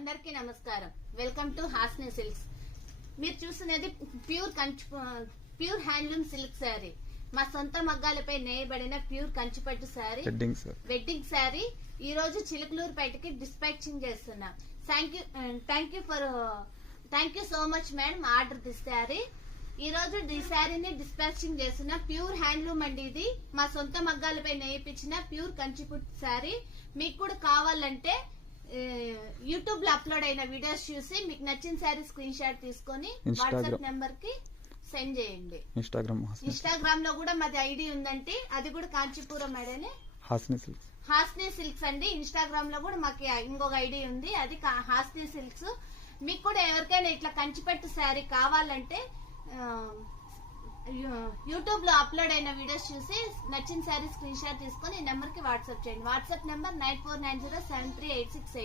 అందరికీ నమస్కారం. Welcome to Hasni silks. మీరు చూస్తున్నది ప్యూర్ హ్యాండ్లూమ్ సిల్క్ శారీ. మా సొంత మగ్గాలపై నేయబడిన ప్యూర్ కంచిపట్టు శారీ, వెడ్డింగ్ శారీ ఈ రోజు చిలుకలూరుపేటకి డిస్పాచింగ్ చేస్తున్నాం. Thank you so much madam order this sari. ఈ రోజు ఈ శారీని డిస్పాచింగ్ చేస్తున్న ప్యూర్ హ్యాండ్లూమ్ అండి. ఇది మా సొంత మగ్గాలపై నేయించిన ప్యూర్ కంచిపట్టు శారీ. మీకు కూడా కావాలంటే యూట్యూబ్ లో అప్లోడ్ అయిన వీడియోస్ చూసి మీకు నచ్చిన శారీ స్క్రీన్ షాట్ తీసుకొని వాట్సాప్ నెంబర్ కి సెండ్ చేయండి. ఇన్స్టాగ్రామ్ లో కూడా మాది ఐడి ఉందంటే అది కూడా కాంచీపురం ఐడి హాస్ని సిల్క్స్ అండి. ఇన్స్టాగ్రామ్ లో కూడా మాకు ఇంకొక ఐడి ఉంది, అది హాస్ని సిల్క్స్. మీకు కూడా ఎవరికైనా ఇట్లా కంచిపట్టు శారీ కావాలంటే యూట్యూబ్ లో అప్లోడ్ అయిన వీడియోస్ చూసి నచ్చిన శారీ స్క్రీన్ షాట్ తీసుకొని ఈ నెంబర్ కి వాట్సాప్ చేయండి. WhatsApp number 9490738688.